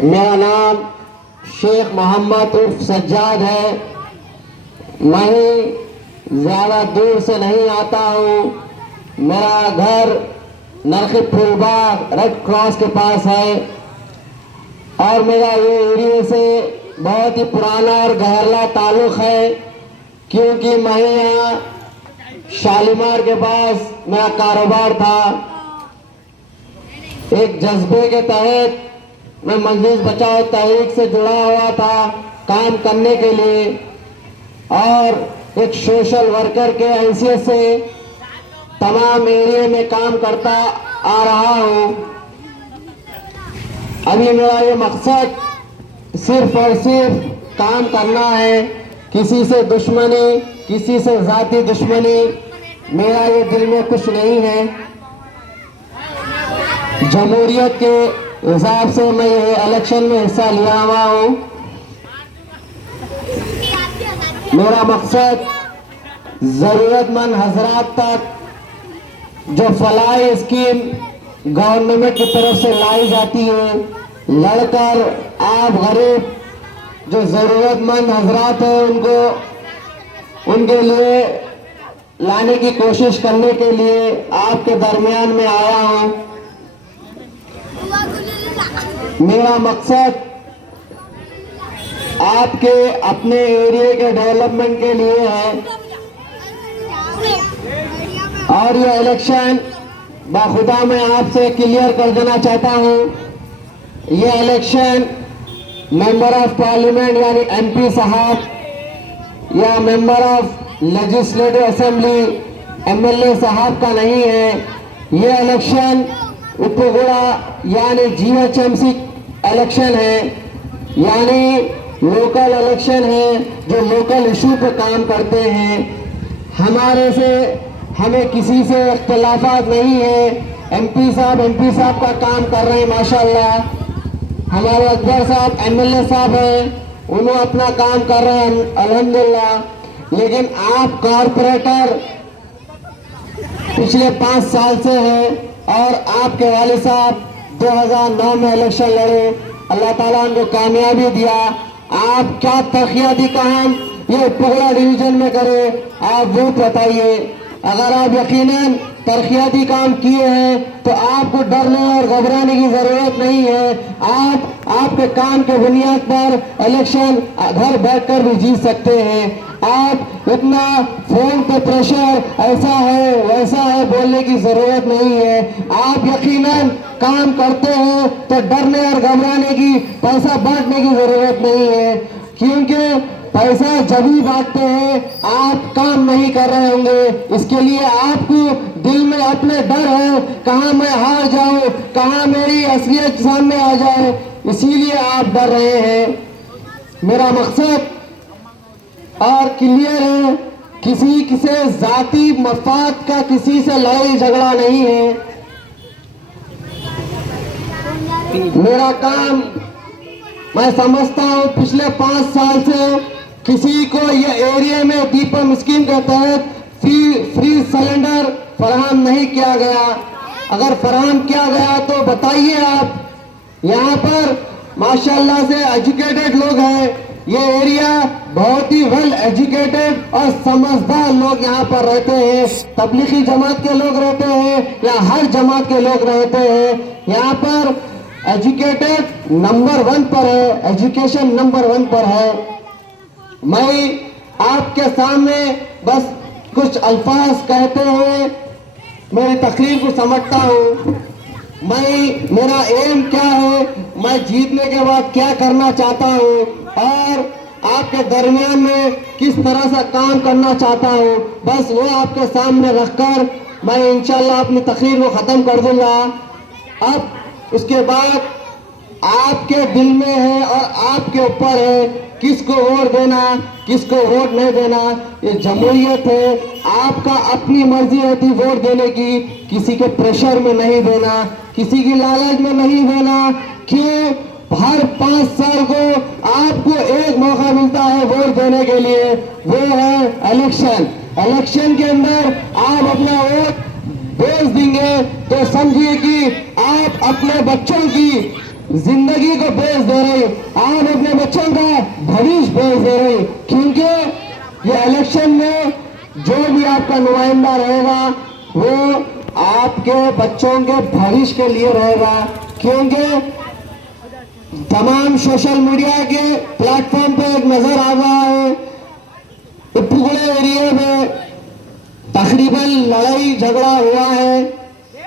मेरा नाम शेख मोहम्मद उर्फ सज्जाद है। मैं ज़्यादा दूर से नहीं आता हूँ। मेरा घर नरखी फुलबाग रेड क्रॉस के पास है और मेरा ये एरिया से बहुत ही पुराना और गहरा ताल्लुक़ है, क्योंकि मैं यहाँ शालीमार के पास मेरा कारोबार था। एक जज्बे के तहत मैं मजलिस बचाओ तहरीक से जुड़ा हुआ था काम करने के लिए, और एक सोशल वर्कर के हैसियत से तमाम एरिया में काम करता आ रहा हूँ। अभी मेरा ये मकसद सिर्फ और सिर्फ काम करना है, किसी से दुश्मनी, किसी से ज़ाती दुश्मनी मेरा ये दिल में कुछ नहीं है। जमहूरियत के हिसाब से मैं ये इलेक्शन में हिस्सा लिया हुआ हूँ। मेरा मकसद ज़रूरतमंद हजरात तक जो फलाही स्कीम गवर्नमेंट की तरफ से लाई जाती है, लड़कर आप गरीब जो ज़रूरतमंद हजरात हैं उनके लिए लाने की कोशिश करने के लिए आपके दरमियान में आया हूँ। मेरा मकसद आपके अपने एरिया के डेवलपमेंट के लिए है, और ये इलेक्शन बाखुदा मैं आपसे क्लियर कर देना चाहता हूँ, ये इलेक्शन मेंबर ऑफ पार्लियामेंट यानी एमपी साहब या member of legislative assembly MLA साहब का नहीं है। ये इलेक्शन उपगुड़ा यानी जीएचएमसी इलेक्शन है, यानी लोकल इलेक्शन है जो लोकल इशू पे काम करते हैं। हमें किसी से इख्तिलाफात नहीं है। एमपी साहब का काम कर रहे हैं माशाल्लाह। हमारे अकबर साहब एमएलए साहब हैं, उन्होंने अपना काम कर रहे हैं अल्हम्दुलिल्लाह। लेकिन आप कॉरपोरेटर पिछले 5 साल से हैं और आपके वालिद साहब 2009 में इलेक्शन लड़े, अल्लाह ताला उनको कामयाबी दिया। आप क्या तरक्याती काम ये पगड़ा डिवीजन में करें, आप वो बताइए। अगर आप यकीनन तरक्याती काम किए हैं तो आपको डरने और घबराने की जरूरत नहीं है। आपके काम के बुनियाद पर इलेक्शन घर बैठकर भी जीत सकते हैं। आप इतना फोन पे प्रेशर ऐसा है वैसा है बोलने की जरूरत नहीं है। आप यकीनन काम करते हो तो डरने और घबराने की, पैसा बांटने की जरूरत नहीं है, क्योंकि पैसा जब ही बांटते हैं आप काम नहीं कर रहे होंगे। इसके लिए आपको दिल में अपने डर है, कहाँ मैं हार जाऊं, कहाँ मेरी असलियत सामने आ जाए, इसीलिए आप डर रहे हैं। मेरा मकसद और क्लियर है, किसी से जाती मफाद का किसी से लड़ाई झगड़ा नहीं है। मेरा काम मैं समझता हूँ पिछले 5 साल से किसी को ये एरिया में दीपम स्कीम के तहत फ्री सिलेंडर फराहम नहीं किया गया। अगर फराहम किया गया तो बताइए आप। यहाँ पर माशाल्लाह से एजुकेटेड लोग हैं, ये एरिया बहुत ही वेल एजुकेटेड और समझदार लोग यहाँ पर रहते हैं। तबलीगी जमात के लोग रहते हैं या हर जमात के लोग रहते हैं। यहाँ पर एजुकेटेड नंबर 1 पर है, एजुकेशन नंबर 1 पर है। मैं आपके सामने बस कुछ अल्फाज कहते हुए मेरी तकरीर को समझता हूँ। मेरा एम क्या है, मैं जीतने के बाद क्या करना चाहता हूँ और आपके दरमियान में किस तरह से काम करना चाहता हूँ, बस वो आपके सामने रखकर मैं इंशाल्लाह अपनी तकरीर को ख़त्म कर दूंगा। अब उसके बाद आपके दिल में है और आपके ऊपर है किसको वोट देना, किसको वोट नहीं देना। ये जमहूरियत है, आपका अपनी मर्जी होती वोट देने की, किसी के प्रेशर में नहीं देना, किसी की लालच में नहीं देना। क्यों? हर 5 साल को आपको एक मौका मिलता है वोट देने के लिए, वो है इलेक्शन। इलेक्शन के अंदर आप अपना वोट बेच देंगे तो समझिए कि आप अपने बच्चों की जिंदगी को बेच दे रही, आप अपने बच्चों का भविष्य बेच दे रही, क्योंकि ये इलेक्शन में जो भी आपका नुमाइंदा रहेगा वो आपके बच्चों के भविष्य के लिए रहेगा। क्योंकि तमाम सोशल मीडिया के प्लेटफॉर्म पे एक नजर आ रहा है, उपगुड़े एरिया में तकरीबन लड़ाई झगड़ा हुआ है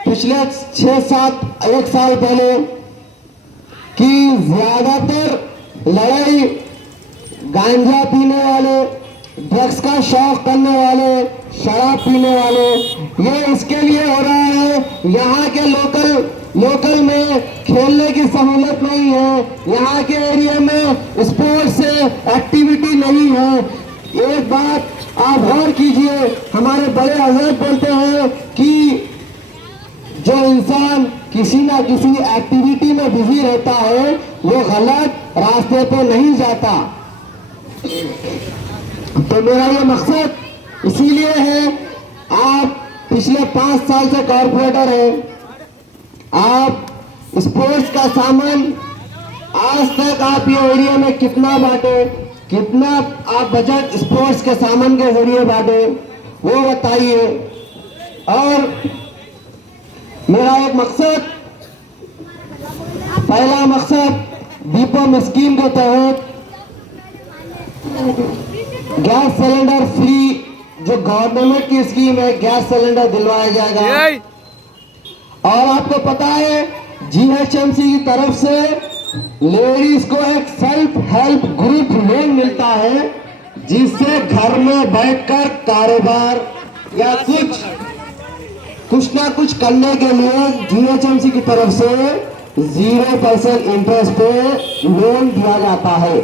पिछले 6-7 एक साल पहले, कि ज्यादातर लड़ाई गांजा पीने वाले, ड्रग्स का शौक करने वाले, शराब पीने वाले, ये इसके लिए हो रहा है। यहाँ के लोकल में खेलने की सहूलत नहीं है, यहाँ के एरिया में स्पोर्ट्स एक्टिविटी नहीं है। एक बात आप गौर कीजिए, हमारे बड़े हजरत बोलते हैं कि जो इंसान किसी ना किसी एक्टिविटी में बिजी रहता है वो गलत रास्ते पे नहीं जाता। तो मेरा ये मकसद इसीलिए है, आप पिछले 5 साल से कॉर्पोरेटर हैं, आप स्पोर्ट्स का सामान आज तक आप ये एरिया में कितना बांटे, कितना आप बजट स्पोर्ट्स के सामान के जरिए बांटे वो बताइए। और मेरा एक मकसद, पहला मकसद दीपम स्कीम के तहत गैस सिलेंडर फ्री, जो गवर्नमेंट की स्कीम है, गैस सिलेंडर दिलवाया जाएगा। और आपको पता है जीएचएमसी की तरफ से लेडीज को एक सेल्फ हेल्प ग्रुप लोन मिलता है, जिससे घर में बैठकर कारोबार या कुछ ना कुछ करने के लिए जीएचएमसी की तरफ से 0% इंटरेस्ट पे लोन दिया जाता है।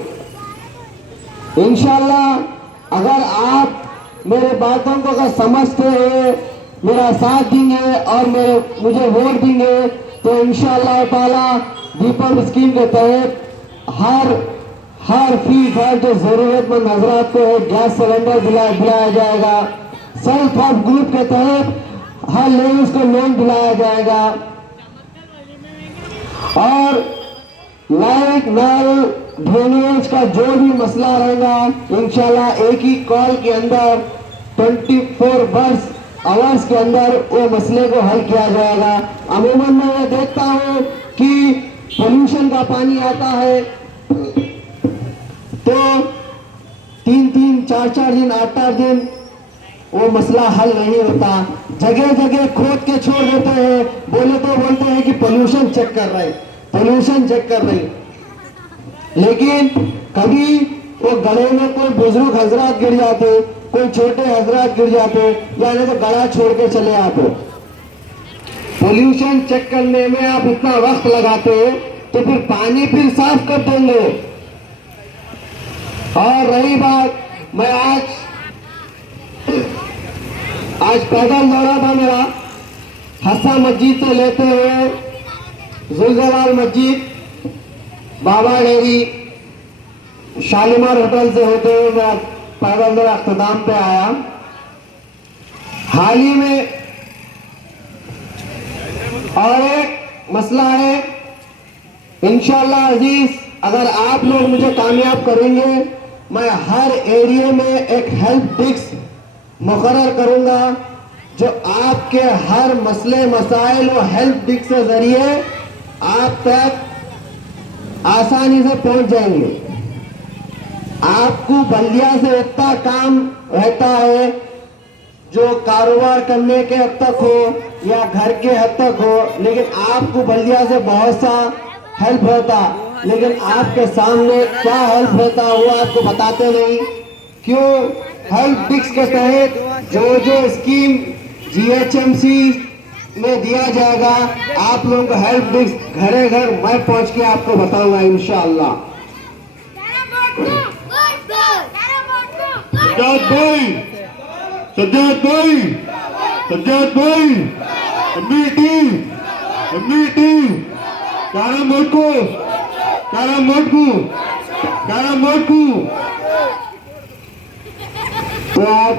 इंशाल्लाह अगर आप मेरे बातों को अगर समझते हैं, मेरा साथ देंगे और मुझे वोट देंगे, तो इंशाल्लाह ताला दीपम स्कीम के तहत हर फ्री घर जो जरूरतमंद हजरात को गैस सिलेंडर दिलाया जाएगा। सेल्फ हेल्प ग्रुप के तहत हर लेडीज को लोन दिलाया जाएगा। और लाइट नल ड्रेनेज का जो भी मसला रहेगा इंशाल्लाह एक ही कॉल के अंदर 24 आवर्स के अंदर वो मसले को हल किया जाएगा। अमूमन मैं ये देखता हूँ कि पोल्यूशन का पानी आता है तो 3-3, 4-4 दिन, 8-8 दिन वो मसला हल नहीं होता। जगह जगह खोद के छोड़ देते हैं, बोलते हैं कि पोल्यूशन चेक कर रहे, लेकिन कभी वो गले में कोई बुजुर्ग हजरात गिर जाते, कोई छोटे हजरात गिर जाते, या नहीं तो गला छोड़ के चले आते। पोल्यूशन चेक करने में आप इतना वक्त लगाते तो फिर पानी फिर साफ कर देंगे। और रही बात, मैं आज पैदल दौरा था मेरा, हस्सा मस्जिद से लेते हुए जुलजलाल मस्जिद, बाबा डेरी, शालीमार होटल से होते हुए मैं पैदल दौरा अख्ताम पे आया। हाल ही में और एक मसला है, इंशाअल्लाह अजीज अगर आप लोग मुझे कामयाब करेंगे, मैं हर एरिया में एक हेल्प डेस्क मुकर्रर करूंगा, जो आपके हर मसले मसाइल वो हेल्प डेस्क के जरिए आप तक आसानी से पहुंच जाएंगे। आपको बल्दिया से इतना काम रहता है जो कारोबार करने के हद तक हो या घर के हद तक हो, लेकिन आपको बल्दिया से बहुत सा हेल्प होता, लेकिन आपके सामने क्या हेल्प होता वो आपको बताते नहीं। क्यों? हेल्प डेस्क के तहत जो स्कीम जीएचएमसी में दिया जाएगा, आप लोगों को हेल्प डेस्क घरे घर मैं पहुंच के आपको बताऊंगा इंशाअल्लाह। सज्जाद भाई मीटिंग तो आप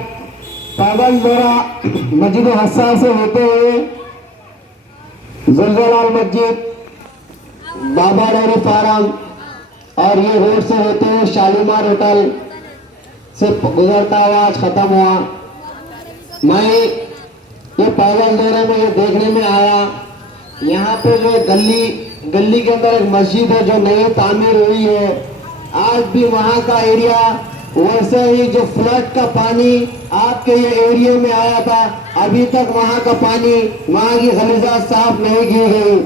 पैदल दौरा मस्जिद हस्सा से होते हुए जुलजलाल मस्जिद, बाबा डेयरी फार्म और ये रोड से होते हुए शालीमार होटल से गुजरता हुआ आज खत्म हुआ। मैं ये पैदल दौरे में ये देखने में आया, यहाँ पे जो गली के अंदर एक मस्जिद है जो नई तामीर हुई है, आज भी वहाँ का एरिया वैसे ही जो फ्लड का पानी आपके ये एरिया में आया था, अभी तक वहाँ का पानी, वहाँ की गलीजा साफ नहीं की गई।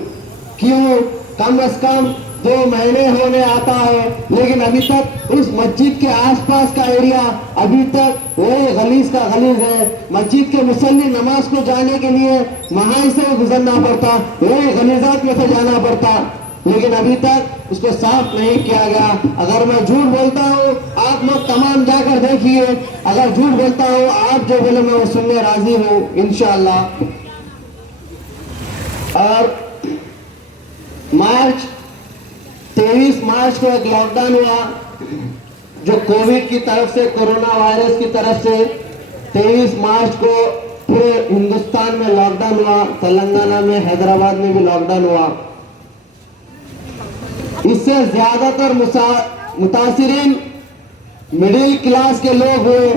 क्यों? कम से कम 2 महीने होने आता है, लेकिन अभी तक उस मस्जिद के आसपास का एरिया अभी तक वही गलीज का गलीज है। मस्जिद के मुसल्ली नमाज को जाने के लिए वहां से गुजरना पड़ता, वही गलीजात में से जाना पड़ता, लेकिन अभी तक उसको साफ नहीं किया गया। अगर मैं झूठ बोलता हूँ, आप लोग तमाम जाकर देखिए, अगर झूठ बोलता हूँ, आप जो बोले मैं वो सुनने राजी हूँ इंशाअल्लाह। और 23 मार्च को एक लॉकडाउन हुआ जो कोविड की तरफ से, कोरोना वायरस की तरफ से 23 मार्च को पूरे हिंदुस्तान में लॉकडाउन हुआ। तेलंगाना में, हैदराबाद में भी लॉकडाउन हुआ। इससे ज्यादातर मुतासिरीन मिडिल क्लास के लोग हुए,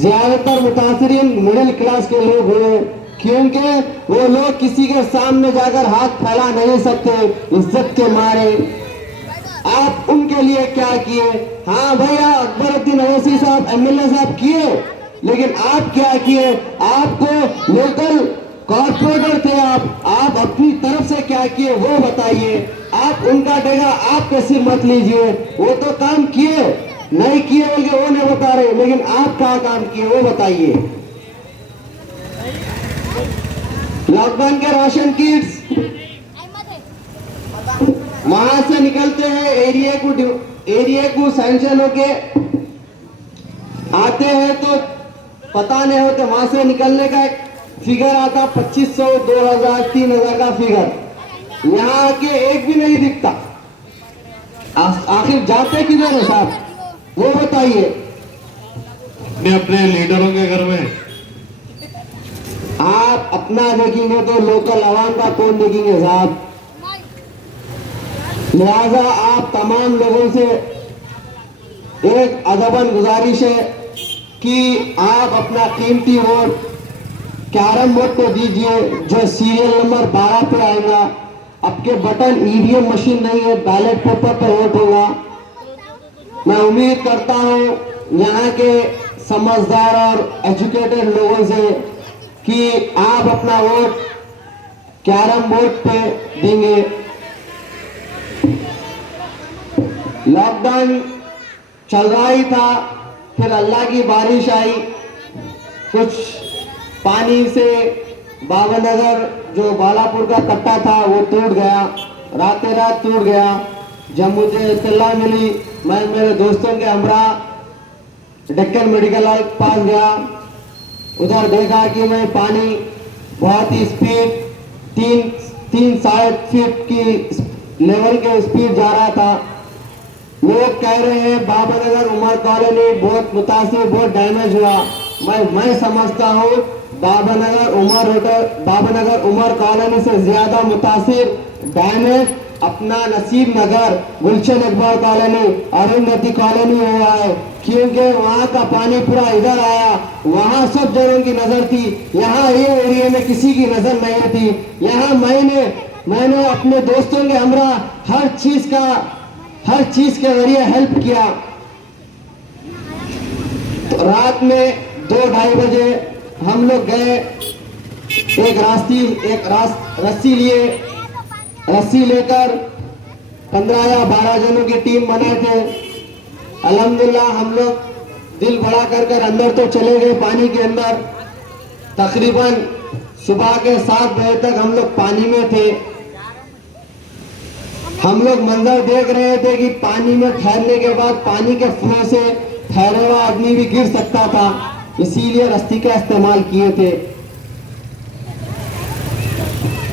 ज्यादातर मुतासिरीन मिडिल क्लास के लोग हुए, क्योंकि वो लोग किसी के सामने जाकर हाथ फैला नहीं सकते इज्जत के मारे। आप उनके लिए क्या किए? हाँ भैया, अकबरुद्दीन अवैसी साहब एमएलए साहब किए, लेकिन आप क्या किए? आपको लोकल कॉर्पोरेटर थे, आप अपनी तरफ से क्या किए वो बताइए। आप उनका डेगा आप पे सिर मत लीजिए, वो तो काम किए, नहीं किए बोल वो नहीं बता रहे, लेकिन आप क्या काम किए वो बताइए। लॉकडाउन के राशन किट्स वहां से निकलते हैं, एरिया को सैंक्शन होके आते हैं, तो पता नहीं होते, वहां से निकलने का एक फिगर आता 2500, 2000, 3000 का फिगर, यहाँ आके एक भी नहीं दिखता। आखिर जाते किधर है साहब वो बताइए। अपने लीडरों के घर में आप अपना देखेंगे तो लोकल आवाम का कौन देखेंगे साहब? लिहाजा आप तमाम लोगों से एक अदबन गुजारिश है कि आप अपना कीमती वोट कैरम बोर्ड को दीजिए, जो सीरियल नंबर 12 पे आएगा। आपके बटन ईवीएम मशीन नहीं है, बैलेट पेपर पे वोट होगा। मैं उम्मीद करता हूं यहाँ के समझदार और एजुकेटेड लोगों से कि आप अपना वोट कैरम बोर्ड पे देंगे। लॉकडाउन चल रहा ही था, फिर अल्लाह की बारिश आई, कुछ पानी से बाबानगर जो बालापुर का कट्टा था वो टूट गया, रातें रात टूट गया। जब मुझे इत्तला मिली, मैं मेरे दोस्तों के हमरा डेक्कन मेडिकल के पास गया, उधर देखा कि मैं पानी बहुत ही स्पीड 3-3.5 फीट की लेवल के स्पीड जा रहा था। लोग कह रहे हैं बाबानगर उमर कॉलोनी बहुत मुतासिर, बहुत डैमेज हुआ। मैं समझता हूँ बाबानगर उमर कॉलोनी से ज्यादा मुतासिर, डैमेज अपना नसीब नगर, गुलशन इकबाल कॉलोनी, अरुंधति कॉलोनी हुआ है, क्योंकि वहाँ का पानी पूरा इधर आया। वहाँ सब जगहों की नजर थी, यहाँ ये एरिया में किसी की नजर नहीं थी। यहाँ मैंने अपने दोस्तों के हमरा हर चीज के जरिए हेल्प किया। तो रात में 2-2:30 बजे हम लोग गए, रस्सी लेकर 15 या 12 जनों की टीम बनाए थे। अल्हम्दुलिल्लाह हम लोग दिल बड़ा कर अंदर तो चले गए पानी के अंदर। तकरीबन सुबह के 7 बजे तक हम लोग पानी में थे। हम लोग मंजर देख रहे थे कि पानी में ठहरने के बाद पानी के फ्लो से ठहरे हुआ आदमी भी गिर सकता था, इसीलिए रस्सी का इस्तेमाल किए थे।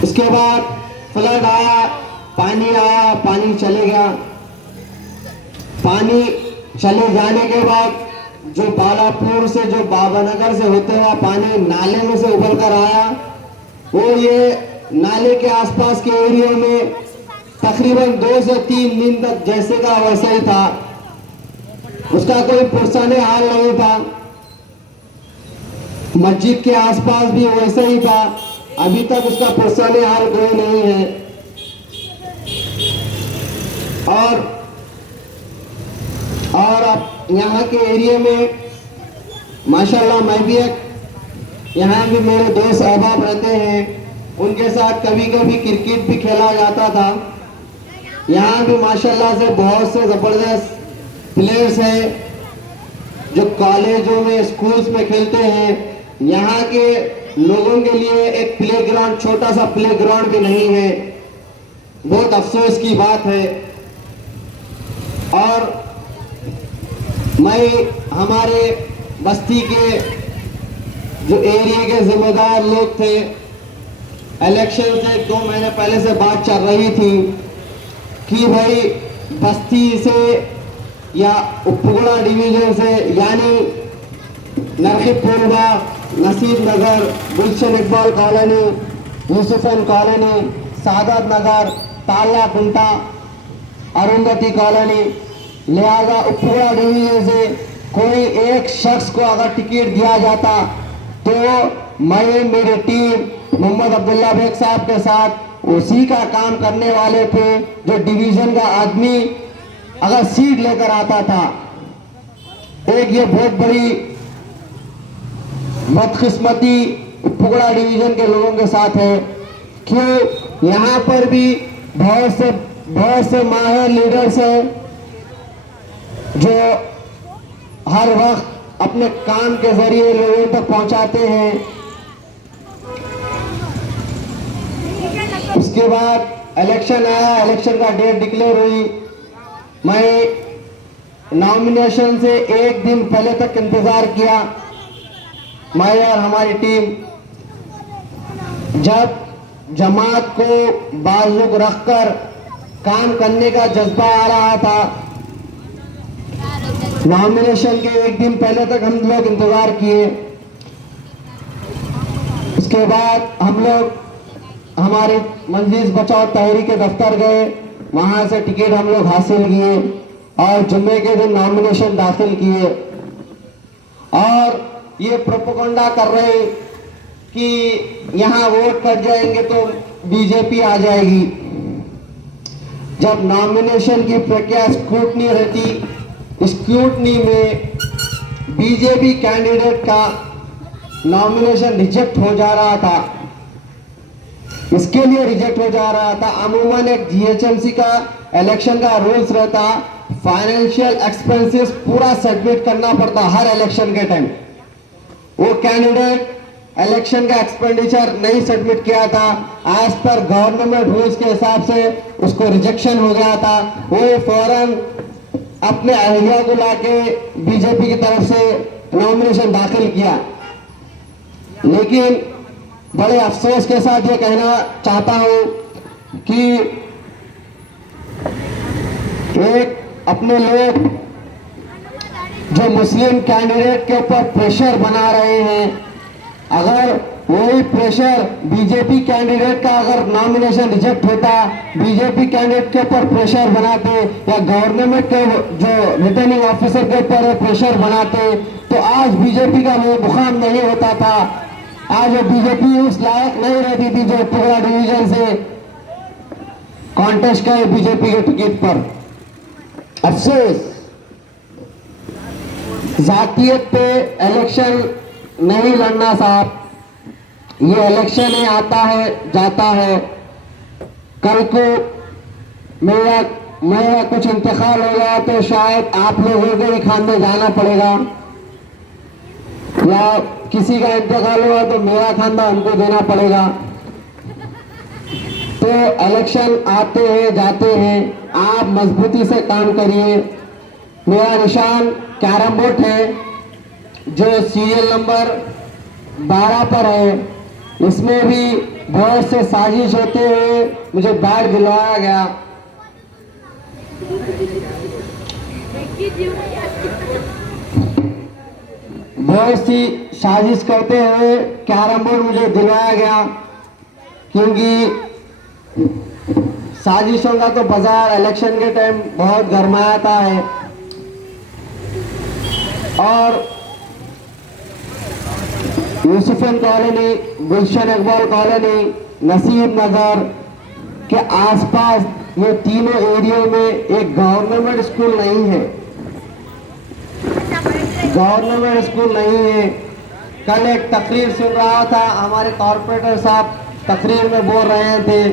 उसके बाद फ्लड आया, पानी चले गया। पानी चले जाने के बाद जो बालापुर से, जो बाबानगर से होते हुआ पानी नाले में से उभर कर आया, वो ये नाले के आसपास के एरिया में तकरीबन 2 से 3 दिन तक जैसे का वैसा ही था, उसका कोई पुरसाने हाल नहीं था। मस्जिद के आसपास भी वैसा ही था, अभी तक उसका पुरसाने हाल कोई नहीं है। और अब यहाँ के एरिया में माशाल्लाह मैं भी यहाँ भी मेरे दोस्त अहबाब रहते हैं, उनके साथ कभी कभी क्रिकेट भी खेला जाता था। यहाँ भी माशाल्लाह से बहुत से ज़बरदस्त प्लेयर्स हैं जो कॉलेजों में स्कूल्स में खेलते हैं। यहाँ के लोगों के लिए एक प्लेग्राउंड, छोटा सा प्लेग्राउंड भी नहीं है, बहुत अफसोस की बात है। और मैं हमारे बस्ती के जो एरिया के जिम्मेदार लोग थे, इलेक्शन से 2 महीने पहले से बात चल रही थी कि भाई बस्ती से या उप्पुगड़ा डिवीजन से, यानी नरखिपुरवा, नसीब नगर, गुलशन इकबाल कॉलोनी, यूसुफन कॉलोनी, सादत नगर, ताला कुंटा, अरुंधति कॉलोनी, लिहाजा उप्पुगड़ा डिवीजन से कोई एक शख्स को अगर टिकट दिया जाता तो मैं, मेरी टीम मोहम्मद अब्दुल्ला बेग साहब के साथ उसी का काम करने वाले थे जो डिवीजन का आदमी अगर सीट लेकर आता था। एक ये बहुत बड़ी बदकिस्मती उप्पुगड़ा डिवीजन के लोगों के साथ है कि यहाँ पर भी बहुत से माहिर लीडर्स हैं जो हर वक्त अपने काम के जरिए लोगों तक पहुंचाते हैं। उसके बाद इलेक्शन आया, इलेक्शन का डेट डिक्लेयर हुई। मैं नॉमिनेशन से 1 दिन पहले तक इंतजार किया, मैं और हमारी टीम। जब जमात को बाजुक रखकर काम करने का जज्बा आ रहा था, नॉमिनेशन के 1 दिन पहले तक हम लोग इंतजार किए। उसके बाद हम लोग हमारे मंजिल बचाओ तहरीक के दफ्तर गए, वहां से टिकट हम लोग हासिल किए और जुम्मे के दिन नॉमिनेशन दाखिल किए। और ये प्रोपेगेंडा कर रहे कि यहाँ वोट कट जाएंगे तो बीजेपी आ जाएगी। जब नॉमिनेशन की प्रक्रिया स्क्रूटनी रहती, स्क्रूटनी में बीजेपी कैंडिडेट का नॉमिनेशन रिजेक्ट हो जा रहा था। इसके लिए रिजेक्ट हो जा रहा था, अमूमन एक जीएचएमसी का इलेक्शन का रूल्स रहता, फाइनेंशियल एक्सपेंसेस पूरा सबमिट करना पड़ता हर इलेक्शन के टाइम। वो कैंडिडेट इलेक्शन का एक्सपेंडिचर नहीं सबमिट किया था, एज पर गवर्नमेंट रूल्स के हिसाब से उसको रिजेक्शन हो गया था। वो फौरन अपने अहलिया को लाके बीजेपी की तरफ से नॉमिनेशन दाखिल किया। लेकिन बड़े अफसोस के साथ ये कहना चाहता हूं कि एक अपने लोग जो मुस्लिम कैंडिडेट के ऊपर प्रेशर बना रहे हैं, अगर वही प्रेशर बीजेपी कैंडिडेट का अगर नॉमिनेशन रिजेक्ट होता, बीजेपी कैंडिडेट के ऊपर प्रेशर बनाते या गवर्नमेंट के जो रिटर्निंग ऑफिसर के ऊपर प्रेशर बनाते तो आज बीजेपी का वो मुकाम नहीं होता था। आज वो बीजेपी उस लायक नहीं रहती थी जो उप्पुगड़ा डिवीजन से कॉन्टेस्ट करे बीजेपी के टिकट पर। अफसोस, जातियत पे इलेक्शन नहीं लड़ना साहब। ये इलेक्शन है, आता है जाता है। कल को मेरा कुछ इंतकाल हो गया तो शायद आप लोगों के भी खानदान जाना पड़ेगा, या किसी का इंतकाल हुआ तो मेरा खानदान हमको देना पड़ेगा। तो इलेक्शन आते हैं जाते हैं, आप मजबूती से काम करिए। मेरा निशान कैरम बोर्ड है जो सीरियल नंबर 12 पर है। इसमें भी बहुत से साजिश होते हुए मुझे बैट दिलवाया गया। बहुत सी साजिश करते हुए कैरम बोर्ड मुझे दिलवाया गया, क्योंकि साजिशों का तो बाजार इलेक्शन के टाइम बहुत गरमाता है। और यूसुफन कॉलोनी, गुलशन इकबाल कॉलोनी, नसीब नगर के आसपास ये तीनों एरिया में एक गवर्नमेंट स्कूल नहीं है। गवर्नमेंट स्कूल नहीं है। कल एक तकरीर सुन रहा था, हमारे कॉर्पोरेटर साहब तकरीर में बोल रहे थे,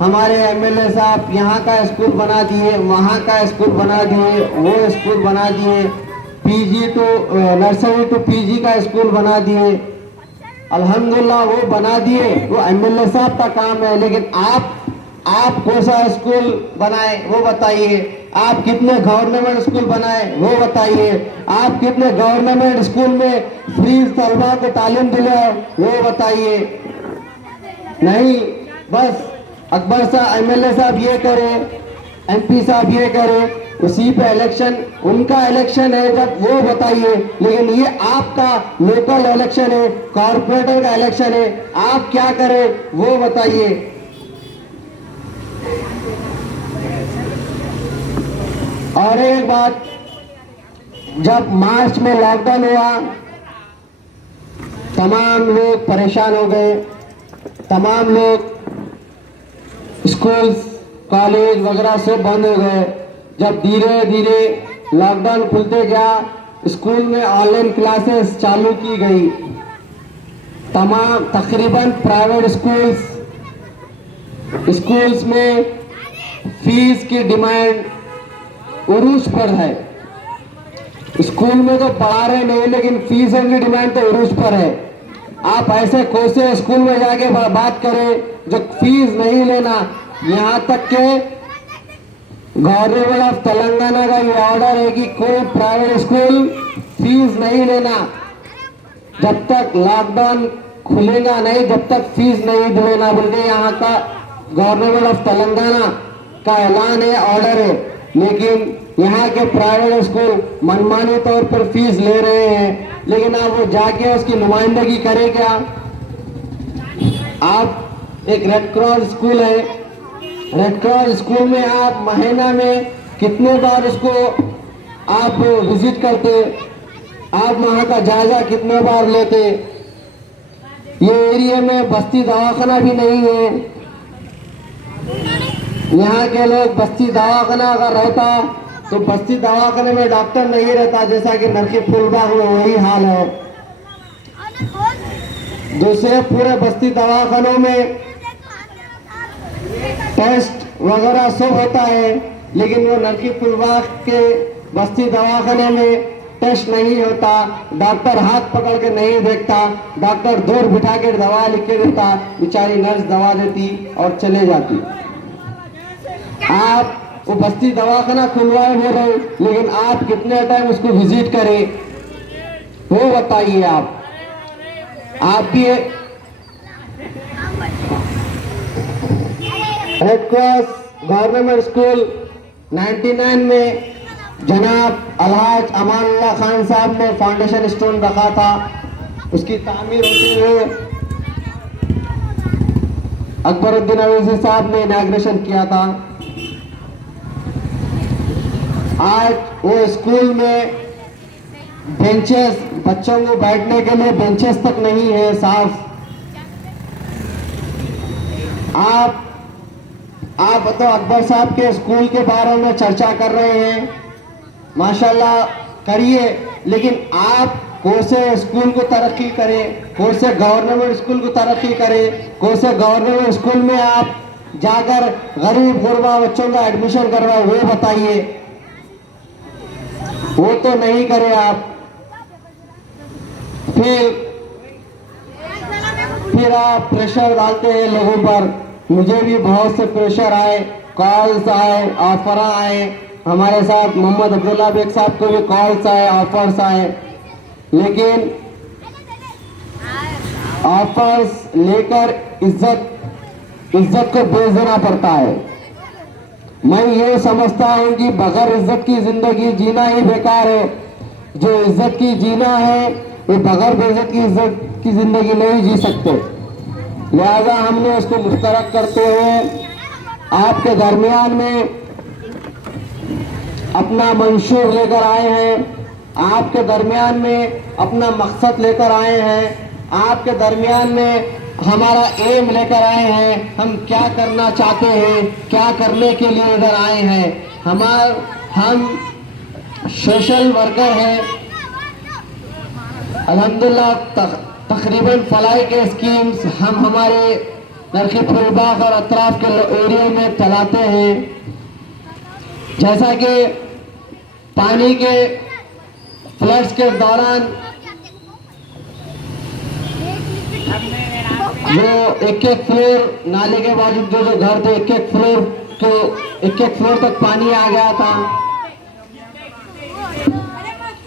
हमारे एमएलए साहब यहाँ का स्कूल बना दिए, वहाँ का स्कूल बना दिए, वो स्कूल बना दिए, PG to nursery to PG का स्कूल बना दिए। अल्हम्दुलिल्लाह वो बना दिए, वो एमएलए साहब का काम है। लेकिन आप कौन सा स्कूल बनाए वो बताइए। आप कितने गवर्नमेंट स्कूल बनाए वो बताइए। आप कितने गवर्नमेंट स्कूल में फ्री तलबा को तालीम दिलाए वो बताइए। नहीं, बस अकबर साहब एमएलए साहब ये करे, एमपी साहब ये करे, उसी पे इलेक्शन, उनका इलेक्शन है जब वो बताइए। लेकिन ये आपका लोकल इलेक्शन है, कॉर्पोरेटर का इलेक्शन है, आप क्या करें वो बताइए। और एक बात, जब मार्च में लॉकडाउन हुआ तमाम लोग परेशान हो गए, तमाम लोग स्कूल्स कॉलेज वगैरह सब बंद हो गए। जब धीरे धीरे लॉकडाउन खुलते गया, स्कूल में ऑनलाइन क्लासेस चालू की गई। तमाम तकरीबन प्राइवेट स्कूल्स में फीस की डिमांड उरूज पर है। स्कूल में तो पढ़ा रहे नहीं, लेकिन फीसों की डिमांड तो उरूज पर है। आप ऐसे कोसे स्कूल में जाके बात करें जो फीस नहीं लेना। यहाँ तक के गवर्नमेंट ऑफ तेलंगाना का ये ऑर्डर है कि कोई प्राइवेट स्कूल फीस नहीं लेना। जब तक लॉकडाउन खुलेगा नहीं, जब तक फीस नहीं लेना बोल के यहाँ का गवर्नमेंट ऑफ तेलंगाना का ऐलान है, ऑर्डर है। लेकिन यहाँ के प्राइवेट स्कूल मनमानी तौर पर फीस ले रहे हैं। लेकिन आप वो जाके उसकी नुमाइंदगी करें क्या? आप एक रेड क्रॉस स्कूल है, रेड क्रॉस स्कूल में आप महीना में कितने बार उसको आप विजिट करते? आप वहाँ का जायजा कितने बार लेते? ये एरिया में बस्ती दवाखाना भी नहीं है। यहाँ के लोग बस्ती दवाखाना अगर रहता तो बस्ती दवाखाने में डॉक्टर नहीं रहता, जैसा कि नरकी फूलबाग में वही हाल है। दूसरे पूरे बस्ती दवाखानों में टेस्ट वगैरह सब होता है, लेकिन वो नरकी फूलबाग के बस्ती दवाखाने में टेस्ट नहीं होता। डॉक्टर हाथ पकड़ के नहीं देखता, डॉक्टर दूर बिठा के दवा लिख के देता, बेचारी नर्स दवा देती और चले जाती। आप वो बस्ती दवाखाना खुलवाए बोल रहे, लेकिन आप कितने टाइम उसको विजिट करें वो बताइए। आप भी रेड क्रॉस गवर्नमेंट स्कूल 99 में जनाब अलहाज अमानुल्लाह खान साहब ने फाउंडेशन स्टोन रखा था। उसकी तामीर होते हुए अकबरुद्दीन अवैसी साहब ने इनॉग्रेशन किया था। आज वो स्कूल में बेंचेस, बच्चों को बैठने के लिए बेंचेस तक नहीं है साफ। आप तो अकबर साहब के स्कूल के बारे में चर्चा कर रहे हैं, माशाल्लाह करिए, लेकिन आप कौन से स्कूल को तरक्की करें, कौन से गवर्नमेंट स्कूल को तरक्की करें, कौन से गवर्नमेंट स्कूल में आप जाकर गरीब गुरबा बच्चों का एडमिशन करवाए वो बताइए। वो तो नहीं करे आप। फिर आप प्रेशर डालते हैं लोगों पर। मुझे भी बहुत से प्रेशर आए, कॉल्स आए, ऑफर आए। हमारे साथ मोहम्मद अब्दुल्ला बेग साहब को भी कॉल्स आए, ऑफर्स आए, लेकिन ऑफर्स लेकर इज्जत को बेच देना पड़ता है। मैं ये समझता हूं कि बगैर इज्जत की जिंदगी जीना ही बेकार है। जो इज्जत की जीना है वो बगैर बेइज्जत की इज्जत की जिंदगी नहीं जी सकते। लिहाजा हमने उसको मुस्तरक करते हुए आपके दरमियान में अपना मंशूर लेकर आए हैं, आपके दरमियान में अपना मकसद लेकर आए हैं, आपके दरमियान में हमारा एम लेकर आए हैं। हम क्या करना चाहते हैं, क्या करने के लिए इधर आए हैं। हम सोशल वर्कर हैं। अल्हम्दुलिल्लाह तकरीबन फलाई के स्कीम्स हम हमारे नरखी फुलबाग और अतराफ के एरिया में चलाते हैं। जैसा कि पानी के फ्लड्स के दौरान जो एक फ्लोर नाले के बाजू जो घर थे, एक फ्लोर तक पानी आ गया था।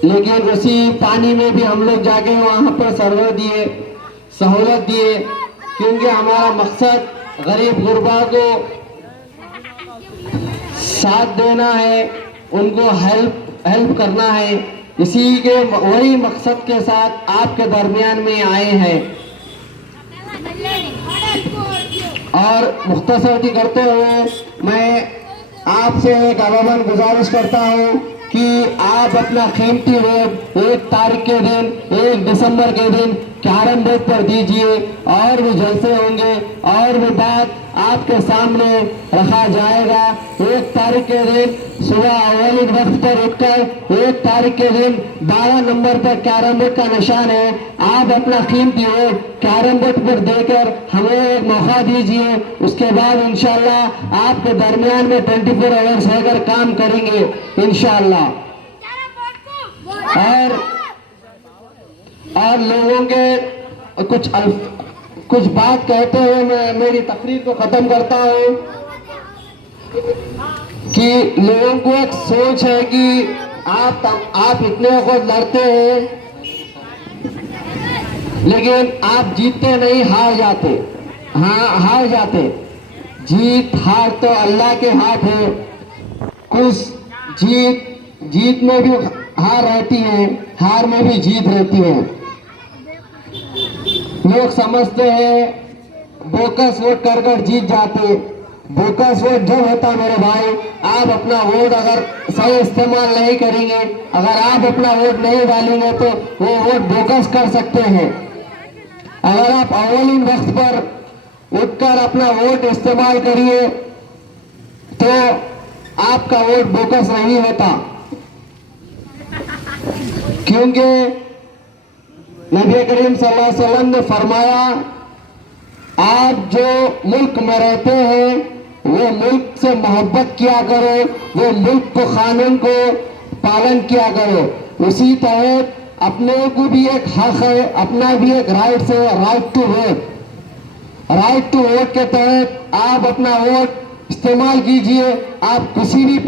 लेकिन उसी पानी में भी हम लोग जाके वहां पर सर्वर दिए, सहूलत दिए, क्योंकि हमारा मकसद गरीब गुरबा को साथ देना है, उनको हेल्प करना है। इसी के वही मकसद के साथ आपके दरमियान में आए हैं। और मुख्तसर करते हुए मैं आपसे एक अमूमन गुजारिश करता हूँ कि आप अपना कीमती वोट 1 तारीख के दिन, 1 दिसंबर के दिन कैरम बोर्ड पर दीजिए। और भी जलसे होंगे और भी बात आपके सामने रखा जाएगा। 1 तारीख के दिन सुबह अव्वल वक्त पर उठकर 1 तारीख के दिन 12 नंबर पर कैरम बोर्ड का निशान है। आप अपना कीमती वोट कैरम बोर्ड पर देकर हमें एक मौका दीजिए। उसके बाद इंशाल्लाह आपके दरमियान में 24 आवर्स रहकर काम करेंगे इंशाल्लाह। और लोगों के कुछ बात कहते हुए मैं मेरी तकरीर को खत्म करता हूँ कि लोगों को एक सोच है कि आप इतने वक्त लड़ते हैं, लेकिन आप जीतते नहीं, हार जाते। हाँ, हार जाते। जीत हार तो अल्लाह के हाथ है। कुछ जीत में भी हार रहती है, हार में भी जीत रहती है। लोग समझते हैं बोकस वोट कर जीत जाते। बोकस वोट जब होता मेरे भाई, आप अपना वोट अगर सही इस्तेमाल नहीं करेंगे, अगर आप अपना वोट नहीं डालेंगे तो वो वोट बोकस कर सकते हैं। अगर आप अव्वलीन वक्त पर उठकर अपना वोट इस्तेमाल करिए तो आपका वोट बोकस नहीं होता, क्योंकि नबी करीम सल्लल्लाहु अलैहि वसल्लम ने फरमाया, आप जो मुल्क में रहते हैं वो मुल्क से मोहब्बत किया करो, वो मुल्क को कानून को पालन किया करो। उसी तहत अपने को भी एक हक है, अपना भी एक राइट है, राइट टू वोट के तहत आप अपना वोट इस्तेमाल कीजिए। आप किसी भी